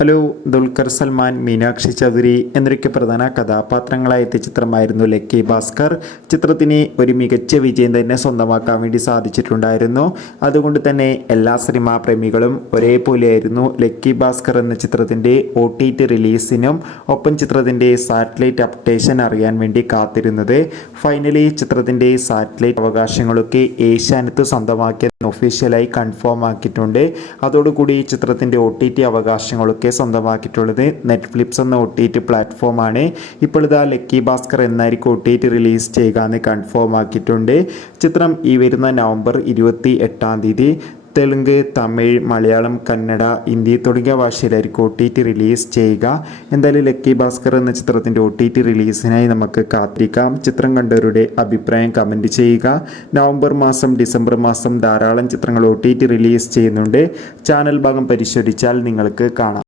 Hello. Dulquer Salman, Meenakshi Chaudhary എന്നൊക്കെ പ്രധാന കഥാപാത്രങ്ങളായ എത്തിയ ചിത്രമായിരുന്നു ലക്കി ഭാസ്കർ. ചിത്രത്തിന് ഒരു മികച്ച വിജയം തന്നെ സ്വന്തമാക്കാൻ വേണ്ടി സാധിച്ചിട്ടുണ്ടായിരുന്നു. അതുകൊണ്ട് തന്നെ എല്ലാ സിനിമാ പ്രേമികളും ഒരേപോലെയായിരുന്നു ലക്കി ഭാസ്കർ എന്ന ചിത്രത്തിൻ്റെ OTT റിലീസിനും ഒപ്പം ചിത്രത്തിൻ്റെ സാറ്റലൈറ്റ് അപ്ഡേഷൻ അറിയാൻ വേണ്ടി കാത്തിരുന്നത്. ഫൈനലി ചിത്രത്തിൻ്റെ സാറ്റലൈറ്റ് അവകാശങ്ങളൊക്കെ ഏഷ്യാനെറ്റ് സ്വന്തമാക്കിയ ഒഫീഷ്യലായി കൺഫേം ആക്കിയിട്ടുണ്ട്. അതോടുകൂടി ചിത്രത്തിൻ്റെ OTT അവകാശങ്ങളൊക്കെ സ്വന്തമാക്കിയിട്ടുള്ളത് നെറ്റ്ഫ്ലിക്സ് എന്ന OTT പ്ലാറ്റ്ഫോമാണ്. ഇപ്പോൾ ഇതാ ലക്കി ഭാസ്കർ എന്നായിരിക്കും OTT റിലീസ് ചെയ്യുക എന്ന് കൺഫേം ആക്കിയിട്ടുണ്ട്. ചിത്രം ഈ വരുന്ന നവംബർ 28 തെലുങ്ക്, തമിഴ്, മലയാളം, കന്നഡ, ഹിന്ദി തുടങ്ങിയ ഭാഷയിലായിരിക്കും OTT റിലീസ് ചെയ്യുക. എന്തായാലും ലക്കി ഭാസ്കർ എന്ന ചിത്രത്തിൻ്റെ OTT റിലീസിനായി നമുക്ക് കാത്തിരിക്കാം. ചിത്രം കണ്ടവരുടെ അഭിപ്രായം കമൻറ്റ് ചെയ്യുക. നവംബർ മാസം, ഡിസംബർ മാസം ധാരാളം ചിത്രങ്ങൾ OTT റിലീസ് ചെയ്യുന്നുണ്ട്. ചാനൽ ഭാഗം പരിശോധിച്ചാൽ നിങ്ങൾക്ക് കാണാം.